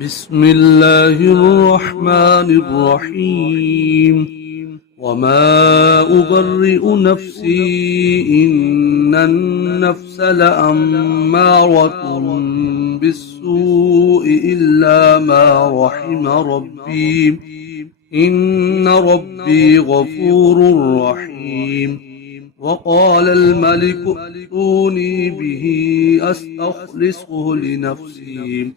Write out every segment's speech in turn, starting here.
بسم الله الرحمن الرحيم وما أبرئ نفسي إن النفس لأمارة بالسوء إلا ما رحم ربي إن ربي غفور رحيم. وقال الملك ائتوني به أستخلصه لنفسي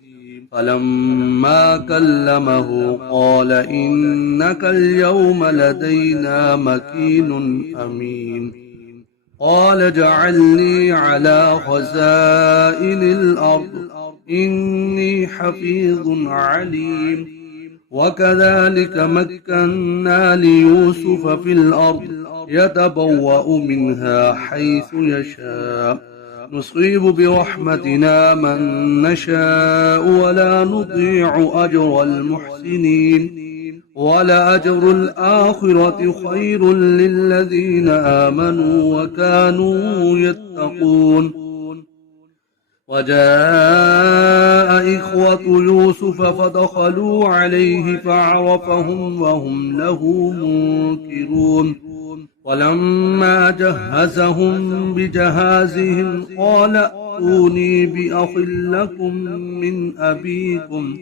فلما كلمه قال إنك اليوم لدينا مكين أمين. قال اجعلني على خزائن الأرض إني حفيظ عليم. وكذلك مكنا ليوسف في الأرض يتبوأ منها حيث يشاء نصيب برحمتنا من نشاء ولا نضيع أجر المحسنين ولأجر الآخرة خير للذين آمنوا وكانوا يتقون. وجاء إخوة يوسف فدخلوا عليه فعرفهم وهم له منكرون. ولما جهزهم بجهازهم قال ائتوني بأخ لكم من أبيكم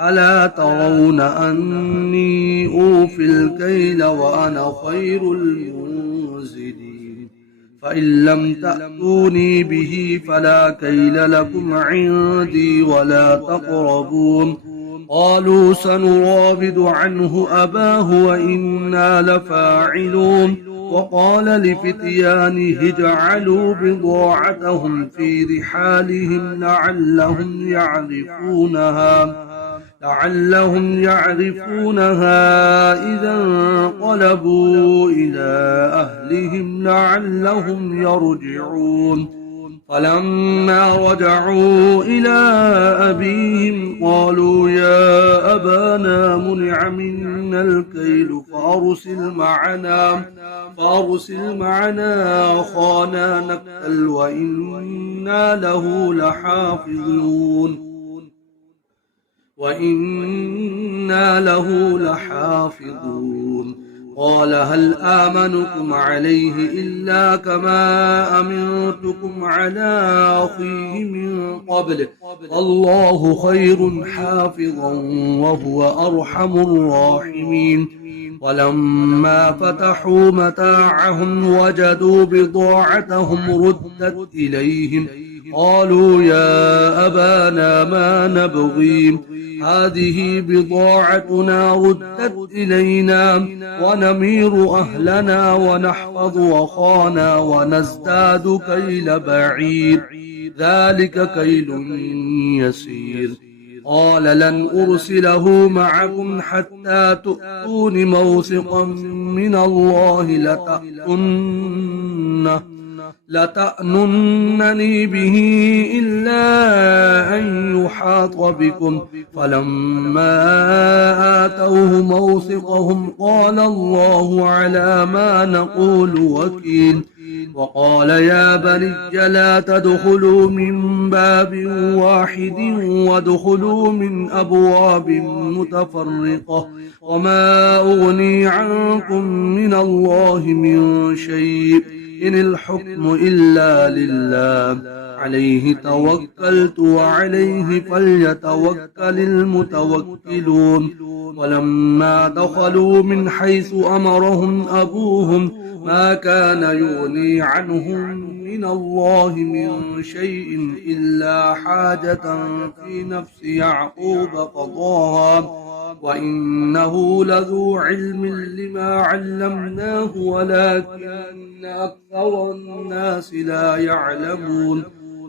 ألا ترون أني أوفي الكيل وأنا خير المنزلين فإن لم تأتوني به فلا كيل لكم عندي ولا تقربون. قالوا سنراود عنه أباه وإنا لفاعلون. وقال لفتيانه اجعلوا بضاعتهم في رحالهم لعلهم يعرفونها إذا انقلبوا إلى أهلهم لعلهم يرجعون. فلما رجعوا إلى أبيهم قالوا يا أبانا منع منا الكيل فأرسل معنا أخانا نكتل وإنا له لحافظون. قال هل آمنكم عليه إلا كما أمنتكم على أخيه من قبل فالله خير حافظا وهو أرحم الراحمين. ولما فتحوا متاعهم وجدوا بضاعتهم ردت إليهم قالوا يا أبانا ما نبغي هذه بضاعتنا ردت إلينا ونمير أهلنا ونحفظ أخانا ونزداد كيل بعير ذلك كيل يسير. قال لن أرسله معكم حتى تؤتون موثقا من الله لتأننني به إلا أن يحاط بكم. فلما آتوه موثقهم قال الله على ما نقول وكيل. وقال يا بني لا تدخلوا من باب واحد وادخلوا من أبواب متفرقة وما أغني عنكم من الله من شيء إن الحكم إلا لله عليه توكلت وعليه فليتوكل المتوكلون. ولما دخلوا من حيث أمرهم أبوهم ما كان يغني عنهم من الله من شيء إلا حاجة في نفس يعقوب قضاها وإنه لذو علم لما علمناه ولكن أكثر الناس لا يعلمون.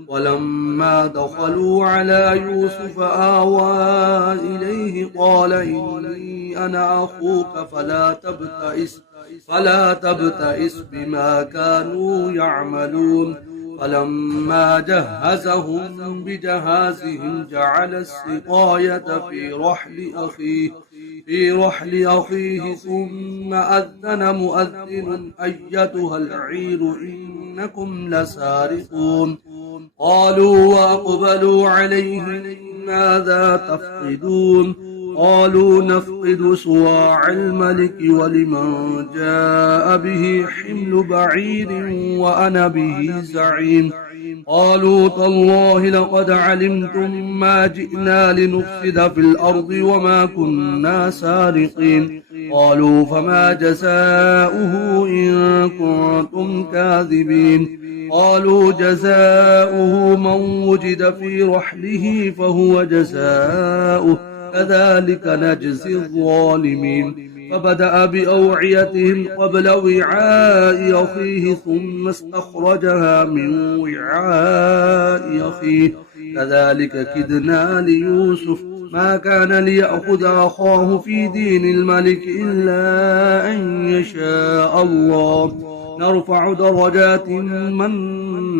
ولما دخلوا على يوسف آوى إليه قال إني أنا أخوك فلا تبتئس بما كانوا يعملون. فلما جهزهم بجهازهم جعل السقاية في رحل أخيه ثم أذن مؤذن أيتها العير إنكم لسارقون. قالوا وأقبلوا عليهم ماذا تفقدون قالوا نفقد صواع الملك ولمن جاء به حمل بعير وأنا به زعيم قالوا تالله لقد علمتم ما جئنا لنفسد في الأرض وما كنا سارقين قالوا فما جزاؤه إن كنتم كاذبين قالوا جزاؤه من وجد في رحله فهو جزاؤه كذلك نجزي الظالمين فبدأ بأوعيتهم قبل وعاء أخيه ثم استخرجها من وعاء أخيه كذلك كدنا ليوسف ما كان ليأخذ أخاه في دين الملك إلا أن يشاء الله نرفع درجات من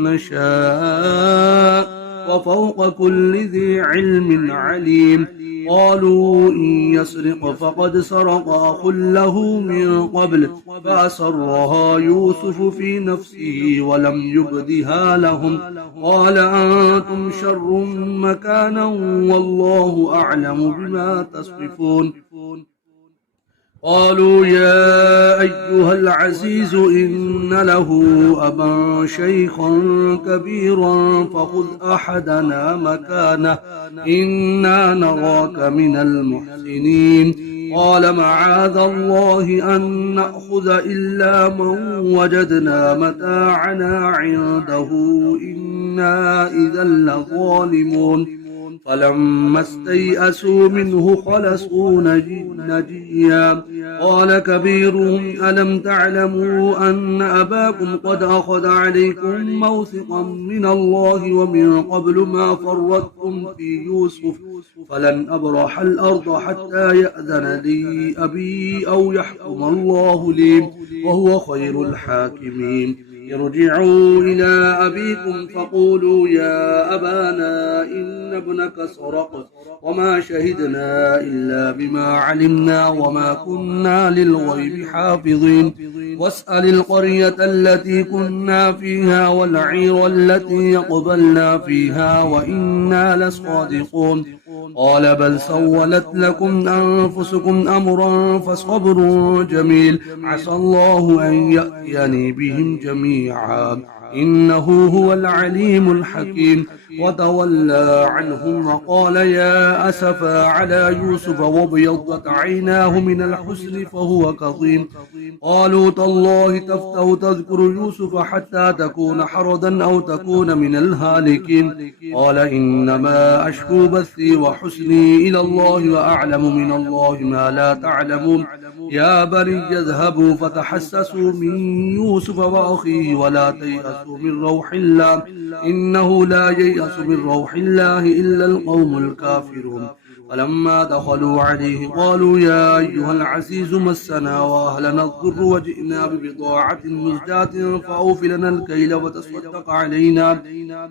نشاء وفوق كل ذي علم عليم قالوا إن يسرق فقد سرق أخ له من قبل فأسرها يوسف في نفسه ولم يبدها لهم قال أنتم شر مكانا والله أعلم بما تصفون قالوا يا أيها العزيز إن له أبا شيخا كبيرا فخذ أحدنا مكانه إنا نراك من المحسنين قال معاذ الله أن نأخذ إلا من وجدنا متاعنا عنده إنا إذا لظالمون فلما استيئسوا منه خلصوا نجيا قال كبيرهم ألم تعلموا أن أباكم قد أخذ عليكم موثقا من الله ومن قبل ما فرطتم في يوسف فلن أبرح الأرض حتى يأذن لي أبي أو يحكم الله لي وهو خير الحاكمين ارجعوا إلى أبيكم فقولوا يا أبانا إن ابنك سرق وما شهدنا إلا بما علمنا وما كنا للغيب حافظين واسأل القرية التي كنا فيها والعير التي يقبلنا فيها وإنا لصادقون قال بل سولت لكم أنفسكم أمرا فصبر جميل عسى الله أن يأتيني بهم جميعا إنه هو العليم الحكيم وتولى عنهم وقال يا أسفا على يوسف وابيضت عيناه من الحزن فهو كظيم قالوا تالله تفتأ تذكر يوسف حتى تكون حردا أو تكون من الهالكين قال إنما أشكو بثي وحزني إلى الله وأعلم من الله ما لا تعلمون يا بني اذهبوا فتحسسوا من يوسف وأخيه ولا تيأسوا من روح الله إنه لا ييأس من روح الله إلا القوم الكافرون فلما دخلوا عليه قالوا يا أيها العزيز مسنا وأهلنا الضر وجئنا ببضاعة مزجاة فأوف لنا الكيل وتصدق علينا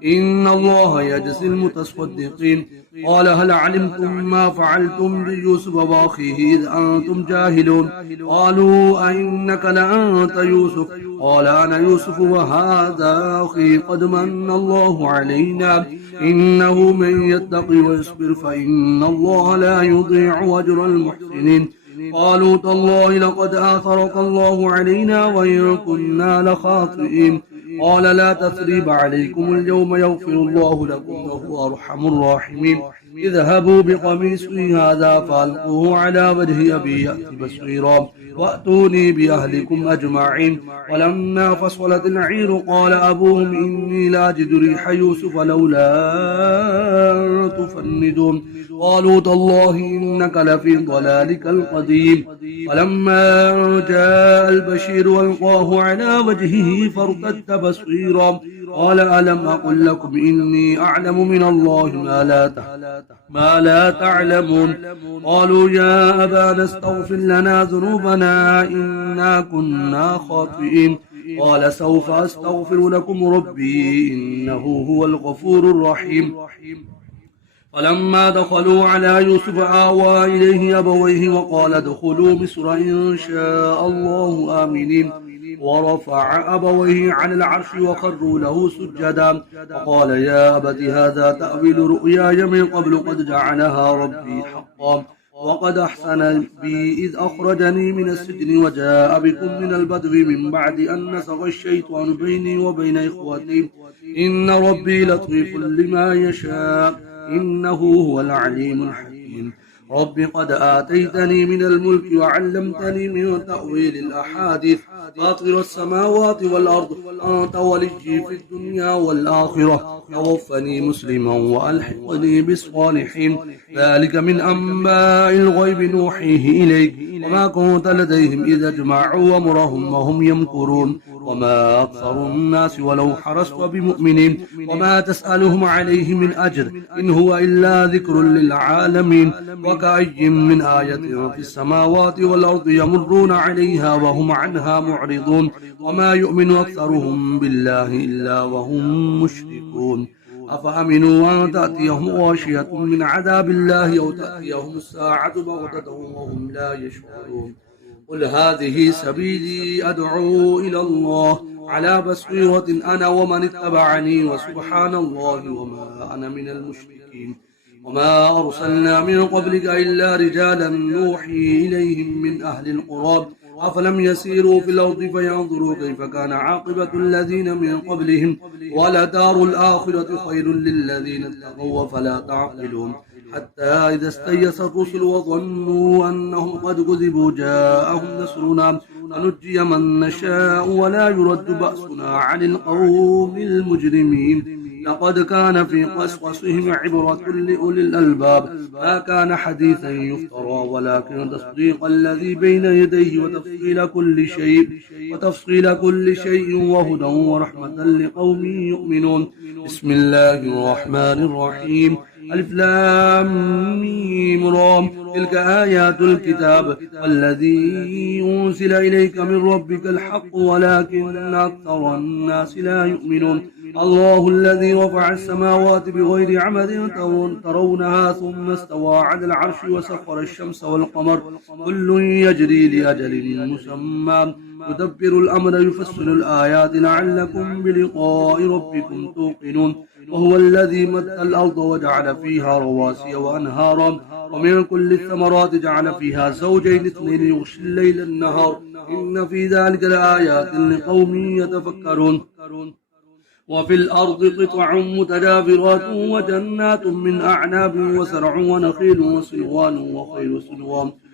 إن الله يجزي المتصدقين قال هل علمتم ما فعلتم بيوسف وأخيه إذ أنتم جاهلون قالوا أئنك لأنت يوسف قال أنا يوسف وهذا أخي قد من الله علينا إنه من يتقي ويصبر فإن الله لا يضيع أجر المحسنين قالوا تالله لقد آثرك الله علينا وإن كنا لخاطئين قال لا تثريب عليكم اليوم يغفر الله لكم وهو أرحم الراحمين اذهبوا بقميصي هذا فألقوه على وجه أبي يأتي بصيرا وأتوني بأهلكم أجمعين ولما فصلت العير قال أبوهم إني لاجد ريح يوسف لولا تفندون قالوا تالله إنك لفي ضلالك القديم ولما جاء البشير والقاه على وجهه فارتد بصيرا قال ألم أقل لكم إني أعلم من الله ما لا تعلمون قالوا يا أبانا استغفر لنا ذنوبنا إنا كنا خاطئين قال سوف أستغفر لكم ربي إنه هو الغفور الرحيم فلما دخلوا على يوسف آوى إليه أبويه وقال ادخلوا مصر إن شاء الله آمنين ورفع أبويه على العرش وخروا له سجدا وقال يا أبت هذا تأويل رؤياي من قبل قد جعلها ربي حقا وقد أحسن بي إذ أخرجني من السجن وجاء بكم من البدو من بعد أن نزغ الشيطان بيني وبين إخوتي إن ربي لطيف لما يشاء إنه هو العليم الحكيم رب قد آتيتني من الملك وعلمتني من تأويل الأحاديث فاطر السماوات والأرض أنت وليي في الدنيا والآخرة توفني مسلما وألحقني بالصالحين ذلك من أنباء الغيب نوحيه إليك وما كنت لديهم إذا اجمعوا أمرهم وهم يمكرون وما أكثر الناس ولو حرصت بمؤمنين وما تسألهم عليه من أجر إن هو إلا ذكر للعالمين وكأي من آية في السماوات والأرض يمرون عليها وهم عنها معرضون وما يؤمن أكثرهم بالله إلا وهم مشركون أفأمنوا أن تأتيهم غاشية من عذاب الله أو تأتيهم الساعة بغتة وهم لا يشعرون قل هذه سبيلي أدعو إلى الله على بصيرة أنا ومن اتبعني وسبحان الله وما أنا من المشركين وما أرسلنا من قبلك إلا رجالا نوحي إليهم من أهل القرى أفلم يسيروا في الأرض فينظروا كيف كان عاقبة الذين من قبلهم ولدار الآخرة خير للذين اتقوا فلا تعقلون حتى إذا استيأس الرسل وظنوا أنهم قد كذبوا جاءهم نصرنا فنجي من نشاء ولا يرد بأسنا عن القوم المجرمين لقد كان في قصصهم عبرة لأولي الألباب ما كان حديثا يفترى ولكن تصديق الذي بين يديه وتفصيل كل شيء وهدى ورحمة لقوم يؤمنون بسم الله الرحمن الرحيم ألف لام ميم را تلك آيات الكتاب الذي أنزل إليك من ربك الحق ولكن أكثر الناس لا يؤمنون الله الذي رفع السماوات بغير عمد ترونها ثم استوى على العرش وسخر الشمس والقمر كل يجري لأجل مسمى يدبر الأمر يفصل الآيات لعلكم بلقاء ربكم توقنون وهو الذي مد الأرض وجعل فيها رواسي وأنهارا ومن كل الثمرات جعل فيها زوجين اثنين يغشي الليل النهار إن في ذلك لآيات لقوم يتفكرون وفي الأرض قطع متجاورات وجنات من أعناب وزرع ونخيل وصنوان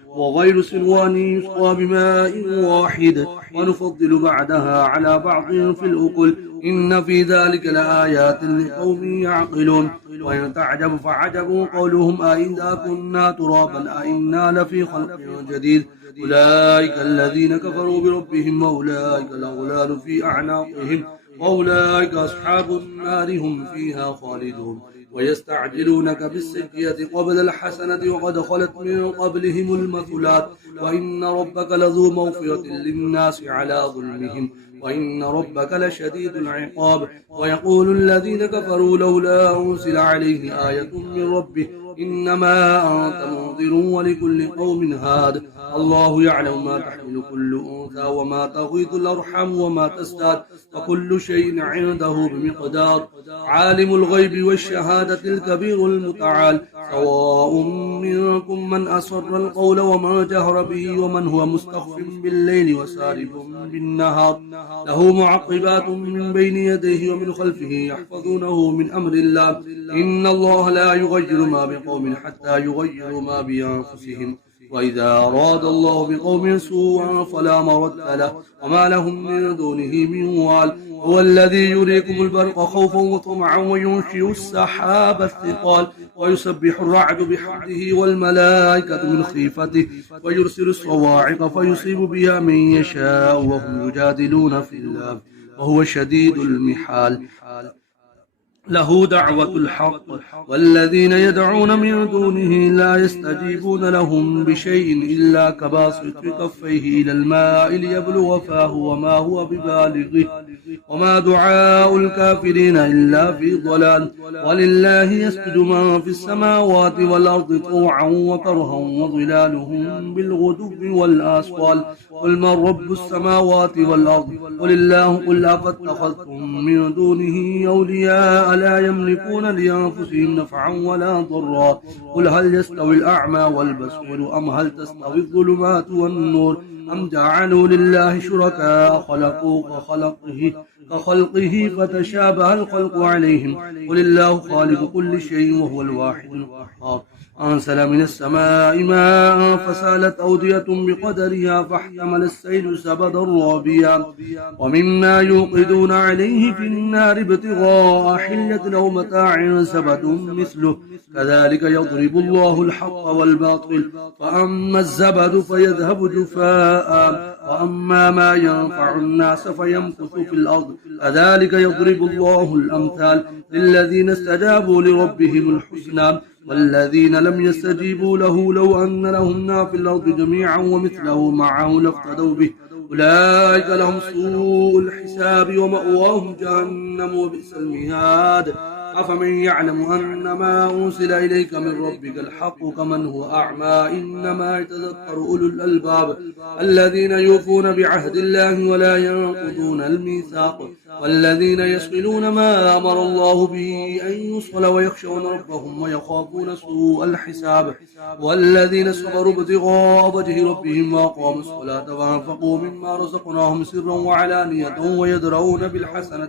وغير صنوان يسقى بماء واحد ونفضل بعدها على بعض في الأكل إن في ذلك لآيات لقوم يعقلون وإن تعجب فعجب قولهم أئذا كنا ترابا أئنا لفي خلق جديد أولئك الذين كفروا بربهم وأولئك الأغلال في أعناقهم وأولئك أصحاب النار هم فيها خالدون ويستعجلونك بالسيئة قبل الحسنة وقد خلت من قبلهم المثلات وإن ربك لذو مغفرة للناس على ظلمهم وإن ربك لشديد العقاب ويقول الذين كفروا لولا أنزل عليه آية من ربه إنما أنت منذر ولكل قوم هاد الله يعلم ما تحمل كل أنثى وما تغيض الأرحام وما تزداد وكل شيء عنده بمقدار عالم الغيب والشهادة الكبير المتعال سواء منكم من أسر القول ومن جهر به ومن هو مستخف بالليل وسارب بالنهار له معقبات من بين يديه ومن خلفه يحفظونه من أمر الله إن الله لا يغير ما بقوم حتى يغيروا ما بأنفسهم وإذا أراد الله بقوم سوءا فلا مرد له وما لهم من دونه من وال هو الذي يريكم البرق خوفا وطمعا وينشئ السحاب الثقال ويسبح الرعد بحمده والملائكة من خيفته ويرسل الصواعق فيصيب بها من يشاء وهم يجادلون في الله وهو شديد المحال له دعوة الحق والذين يدعون من دونه لا يستجيبون لهم بشيء إلا كباسط كفيه إلى الماء ليبلغ فاه وما هو ببالغه وما دعاء الكافرين إلا في ضلال ولله يسجد من في السماوات والأرض طوعا وكرها وظلالهم بالغدو والآصال قل من رب السماوات والأرض قل الله قل أفاتخذتم من دونه أولياء لا يملكون لأنفسهم نفعا ولا ضرا قل هل يستوي الأعمى والبصير أم هل تستوي الظلمات والنور أم جعلوا لله شركاء خلقوا كخلقه فتشابه الخلق عليهم قل الله خالق كل شيء وهو الواحد القهار أنزل من السماء ماء فسالت أودية بقدرها فاحتمل السيل زبدا رابيا ومما يوقدون عليه في النار ابتغاء حلية أو متاع زبد مثله كذلك يضرب الله الحق والباطل فأما الزبد فيذهب جفاء وأما ما ينفع الناس فيمكث في الأرض كذلك يضرب الله الأمثال للذين استجابوا لربهم الحسنى والذين لم يستجيبوا له لو أن لهم ما في الأرض جميعا ومثله معه لافتدوا به أولئك لهم سوء الحساب ومأواهم جهنم وبئس المهاد أفمن يعلم أن ما أنزل إليك من ربك الحق كمن هو أعمى إنما يتذكر أولو الألباب الذين يوفون بعهد الله ولا ينقضون الميثاق والذين يصلون ما أمر الله به أن يوصل ويخشون ربهم ويخافون سوء الحساب والذين صبروا ابتغاء وجه ربهم وأقاموا الصلاة وأنفقوا مما رزقناهم سرا وعلانية ويدرؤون بالحسنة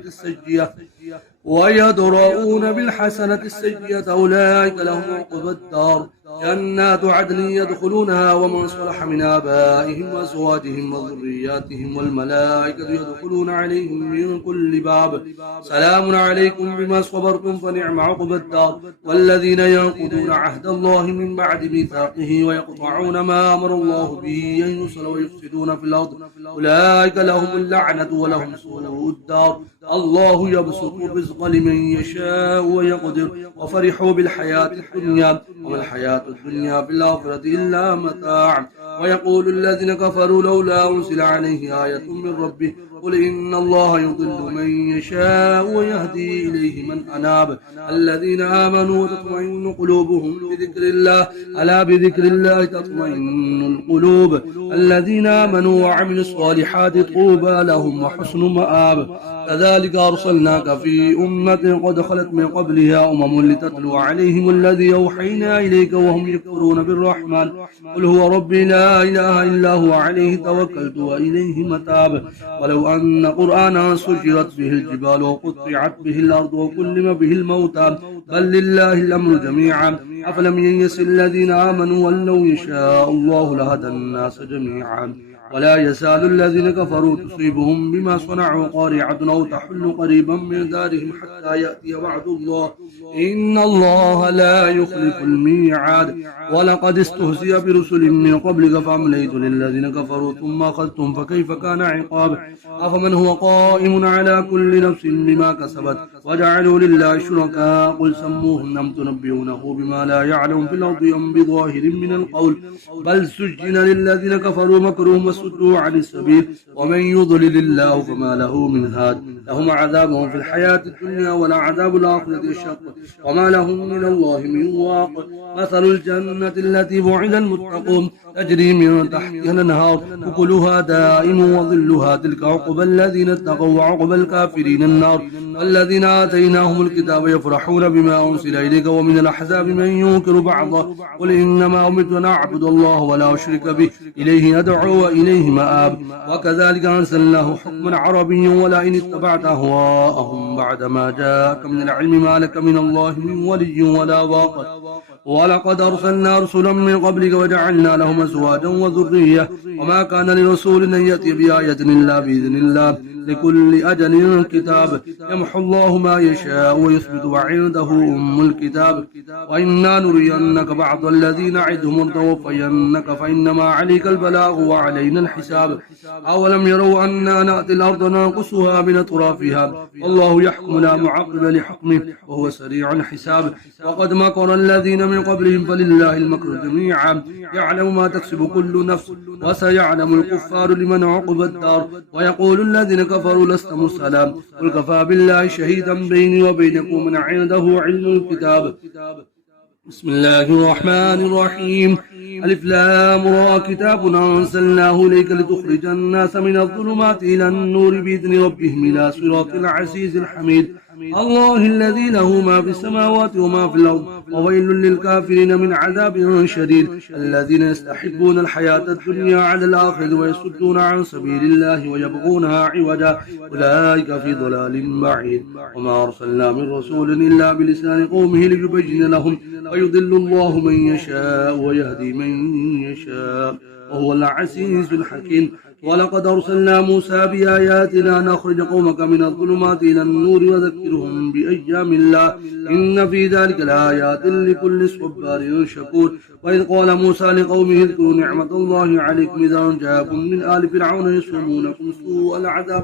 السيئة أولئك لهم عقبى الدار جنات عدن يدخلونها ومن صلح من آبائهم وأزواجهم وذرياتهم والملائكة يدخلون عليهم من كل باب سلام عليكم بما صبرتم فنعم عقبى الدار والذين ينقضون عهد الله من بعد ميثاقه ويقطعون ما أمر الله به أن يوصل ويفسدون في الأرض أولئك لهم اللعنة ولهم سوء الدار الله يبسط الرزق لمن يشاء ويقدر وفرحوا بالحياة الدنيا وما الحياة الدنيا في الآخرة إلا متاع ويقول الذين كفروا لولا أنزل عليه آية من ربه قل إن الله يضل من يشاء ويهدي إليه من أناب الذين آمنوا وتطمئن قلوبهم بذكر الله ألا بذكر الله تطمئن القلوب الذين آمنوا وعملوا الصالحات طوبى لهم وحسن مآب كذلك أرسلناك في أمة قد خلت من قبلها لتتلو عليهم الذي أوحينا إليك وهم يكفرون بالرحمن قل هو ربي لا إله إلا هو عليه توكلت وإليه متاب ولو أن قرآنا سجرت به الجبال وقطعت به الأرض وكلم به الموتى بل لله الأمر جميعا أفلم ييأس الذين آمنوا أن لو يشاء الله لهدى الناس جميعا ولا يزال الذين كفروا تصيبهم بما صنعوا قارعة أو تحل قريبا من دارهم حتى يأتي وعد الله إن الله لا يخلف الميعاد ولقد استهزئ برسل من قبلك فأمليت للذين كفروا ثم أخذتهم فكيف كان عقاب أفمن هو قائم على كل نفس بما كسبت وجعلوا لله شركاء قل سموهم أم تنبئونه بما لا يعلم في الأرض أم بظاهر من القول بل سجن للذين كفروا مكرهم وصدوا عن السبيل ومن يضلل الله فما له من هاد لهم عذابهم في الحياة الدنيا ولا عذاب الآخرة أشق وما لهم من الله من واق مثل الجنة التي وعد المتقون تجري من تحتها الأنهار أكلها دائم وظلها تلك عقبى الذين اتقوا وعقبى الكافرين النار الذين آتيناهم الكتاب يفرحون بما أنزل إليك ومن الأحزاب من ينكر بعضه قل إنما أمرت أن أعبد الله ولا أشرك به إليه أدعو وإليه مآب وكذلك أنزلناه حكما عربيا ولئن اتبعت أهواءهم بعد ما جاءك من العلم ما لك من الله من ولي ولا واق ولقد أرسلنا رسلا من قبلك وجعلنا لهم أزواجا وذرية وما كان لرسول أن يأتي بآية إلا بإذن الله لكل أجل كتاب يمحو الله ما يشاء ويثبت وعنده الكتاب وإنا نرينك بعض الذين نعدهم ونتوفينك فإنما عليك البلاغ وعلينا الحساب أولم يروا أنا نأتي الأرض ننقصها من أطرافها والله يحكم لا معقب لحكمه وهو سريع الحساب وقد مكر الذين من قبلهم فلله المكر جميعا يعلم ما تكسب كل نفس وسيعلم الكفار لمن عقب الدار ويقول الذين كفروا لست مرسلا قل كفى بالله شهيدا بيني وبينكم من عنده علم الكتاب بسم الله الرحمن الرحيم ألف لام را كتاب أنزلناه إليك لتخرج الناس من الظلمات إلى النور بإذن ربهم إلى صراط العزيز الحميد الله الذي له ما في السماوات وما في الأرض وويل للكافرين من عذاب شديد الذين يستحبون الحياة الدنيا على الآخرة ويصدون عن سبيل الله ويبغونها عوجا أولئك في ضلال بعيد وما أرسلنا من رسول إلا بلسان قومه ليبين لهم ويضل الله من يشاء ويهدي من يشاء وهو العزيز الحكيم ولقد أرسلنا موسى بآياتنا نخرج قومك من الظلمات إلى النور وذكرهم بأيام الله إن في ذلك لآيات لكل صبار شكور وإذ قال موسى لقومه اذكروا نعمة الله عليكم إذا جاءكم من آل فرعون يسومونكم سوء العذاب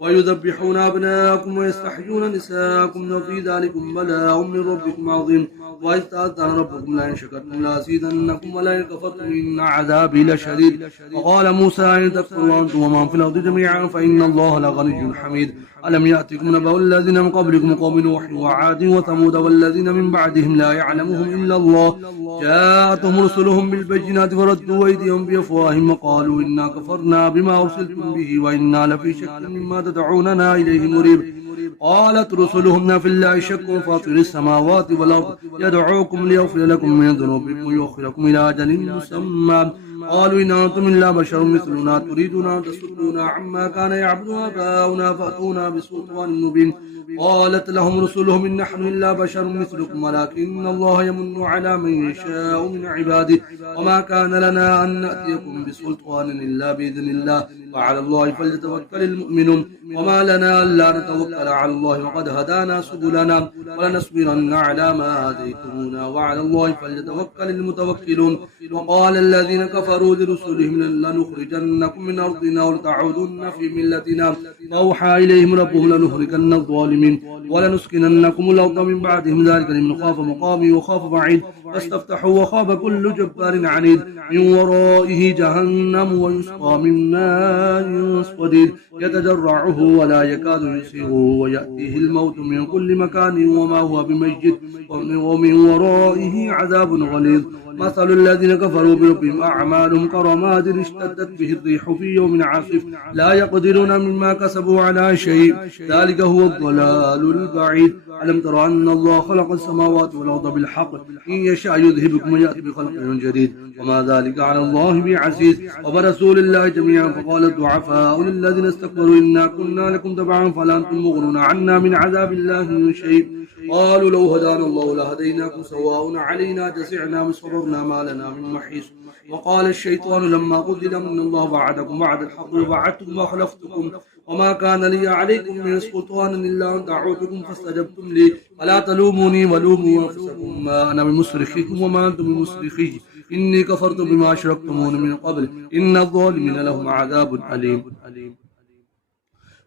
ويذبحون أبناءكم ويستحيون نساءكم وفي ذلكم بلاء من ربكم عظيم وإذ تأذن ربكم لئن شكرتم لأزيدنكم ولئن كفرتم إن عذابي لشديد وقال موسى إن تكفروا أنتم ومن في الأرض جميعا فإن الله لغني حميد ألم يأتكم نبأ الذين من قبلكم قوم نوح وعاد وثمود والذين من بعدهم لا يعلمهم إلا الله جاءتهم رسلهم بالبينات فردوا أيديهم بأفواههم وقالوا إنا كفرنا بما أرسلتم به وإنا لفي شك مما تدعوننا إليه مريب قالت رسلهم في الله شك فاطر السماوات والأرض يدعوكم ليغفر لكم من ذنوبكم ويؤخركم إلى أجل مسمى قالوا إن أنتم إلا بشر مثلنا تريدون أن تصدونا عما كان يعبد آباؤنا فأتونا بسلطان مبين قالت لهم رسلهم إن نحن إلا بشر مثلكم ولكن الله يمن على من يشاء من عباده وما كان لنا أن نأتيكم بسلطان إلا بإذن الله وعلى الله فليتوكل المؤمنون وما لنا ألا نتوكل على الله وقد هدانا سبلنا ولنصبرن على ما آتيتمونا وعلى الله فليتوكل المتوكلون وقال الذين كفروا لرسلهم لنخرجنكم من أرضنا ولتعودن في ملتنا فأوحى إليهم ربهم لنهلكن الظالمين ولنسكننكم الأرض من بعدهم ذلك لمن خاف مقامي وخاف بعيد فاستفتحوا وخاب كل جبار عنيد من ورائه جهنم ويسقى من ماء صديد يتجرعه ولا يكاد يسيغه ويأتيه الموت من كل مكان وما هو بميت ومن ورائه عذاب غليظ مثل الذين كفروا بربهم أعمالهم كرماد اشتدت به الريح في يوم عاصف لا يقدرون مما كسبوا على شيء ذلك هو الضلال البعيد ألم تر أن الله خلق السماوات والأرض بالحق إن يشاء يذهبكم ويأتي بخلق جديد وما ذلك على الله بعزيز وبرسول الله جميعا فقال الضعفاء للذين استكبروا إنا كنا لكم تبعا فلا أنتم مغنون عنا من عذاب الله من شيء قالوا لو هدانا الله لهديناكم سواء علينا جزعنا صبرنا ما لنا من محيص وقال الشيطان لما قدر من الله وعدكم وعد الحق ووعدتكم وخلفتكم وما كان لي عليكم من سلطان إلا أن دعوتكم فاستجبتم لي فلا تلوموني ولوموا أنفسكم ما أنا بمصرخكم وما أنتم بمصرخي إني كفرت بما أشركتمون من قبل إن الظالمين لهم عذاب أليم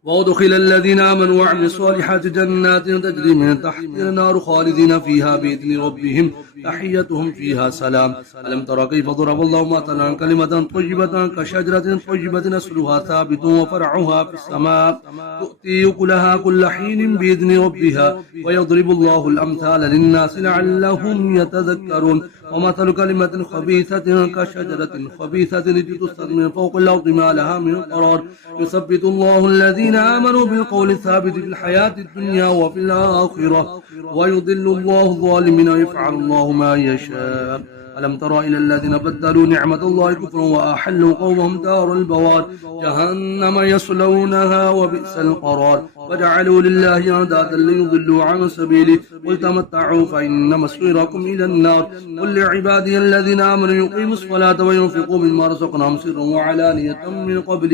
وأدخل الذين آمنوا وعملوا الصالحات جنات تجري من تحتها النار خالدين فيها بإذن ربهم تحيتهم فيها سلام ألم تر كيف ضرب الله مثلا كلمة طيبة كشجرة طيبة أصلها ثابت وفرعها في السماء تؤتي أكلها كل حين بإذن ربها ويضرب الله الأمثال للناس لعلهم يتذكرون ومثل كلمة خبيثة كشجرة خبيثة اجتثت من فوق الأرض ما لها من قرار يثبت الله الذين آمنوا بالقول الثابت في الحياة الدنيا وفي الآخرة ويضل الله الظالمين ويفعل الله ما يشاء. ألم تر إلى الذين بدلوا نعمة الله كفرا وأحلوا قومهم دار البوار جهنم يصلونها وبئس القرار وجعلوا لله أندادا ليضلوا عن سبيله قل تمتعوا فإن مصيركم إلى النار قل لعبادي الذين آمنوا يقيموا الصلاة وينفقوا مما رزقناهم سرا وعلانية من قبل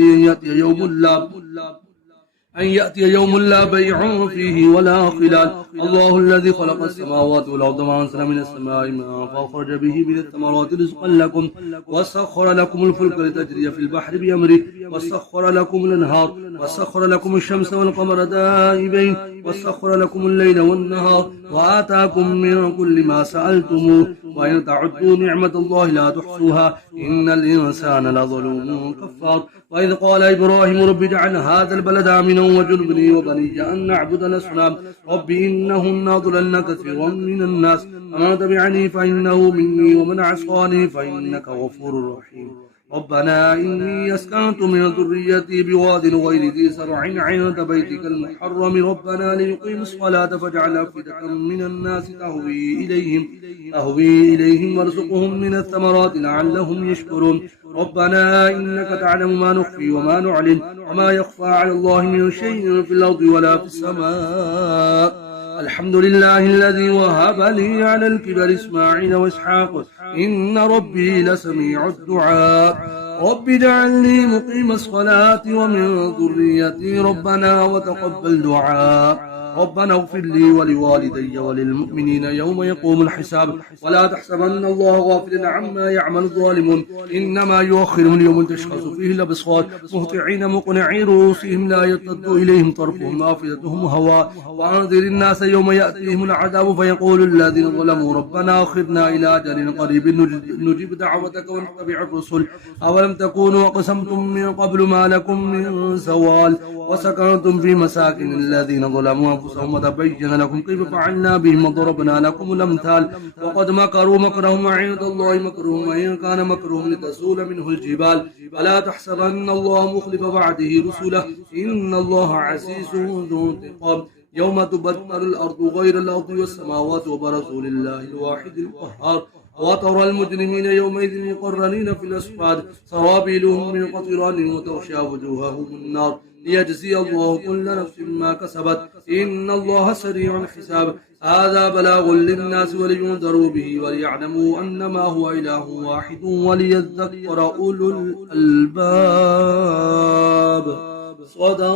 أن يأتي يوم لا بيع فيه ولا خلال. الله الذي خلق السماوات والأرض وأنزل من السماء ماء فأخرج به من الثمرات رزقا لكم وسخر لكم الفلك لتجري في البحر بأمره وسخر لكم الأنهار وسخر لكم الشمس والقمر دائبين وسخر لكم الليل والنهار وآتاكم من كل ما سألتموه وإن تعدوا نعمة الله لا تحصوها إن الإنسان لظلوم كفار. وإذ قال إبراهيم رب اجعل هذا البلد آمنا وجنبني وبني أن نعبد الأصنام رب إنهن أضللن كثيرا من الناس فمن تبعني فإنه مني ومن عصاني فإنك غفور رحيم. ربنا إني أسكنت من ذريتي بواد غير ذي زرع عند بيتك المحرم ربنا ليقيموا الصلاة فاجعل أفئدة من الناس تهوي إليهم وارزقهم من الثمرات لعلهم يشكرون. ربنا إنك تعلم ما نخفي وما نعلن وما يخفى على الله من شيء في الأرض ولا في السماء. الحمد لله الذي وهب لي على الكبر إسماعيل وإسحاق إن ربي لسميع الدعاء. رب اجعلني مقيم الصلاة ومن ذريتي ربنا وتقبل دعاء. ربنا اغفر لي ولوالدي وللمؤمنين يوم يقوم الحساب ولا تحسبن الله غافلا عما يعمل الظالمون إنما يؤخرهم ليوم تشخص فيه الأبصار مهطعين مقنعي رؤوسهم لا يرتد إليهم طرفهم وأفئدتهم هواء. وأنذر الناس يوم يأتيهم العذاب فيقول الذين ظلموا ربنا أخرنا إلى أجل قريب نجيب دعوتك ونتبع الرسل أولم تكونوا أقسمتم من قبل ما لكم من زوال وسكنتم في مساكن الذين ظلموا أنفسهم وتبين لكم كيف فعلنا بهم وضربنا لكم الأمثال وقد مكروا مكرهم وعند الله مكرهم وإن كان مكرهم لتزول منه الجبال فلا تحسبن الله مخلف وعده رسله إن الله عزيز ذو انتقام. يوم تبدل الأرض غير الأرض والسماوات وبرزوا لله الواحد القهار وترى المجرمين يومئذ مقرنين في الأصفاد سرابيلهم من قطران وتغشى وجوههم النار ليجزي الله كل نفس ما كسبت إن الله سريع الحساب. هذا بلاغ للناس ولينذروا به وليعلموا أنما هو إله واحد وليذكر أولو الألباب. صدق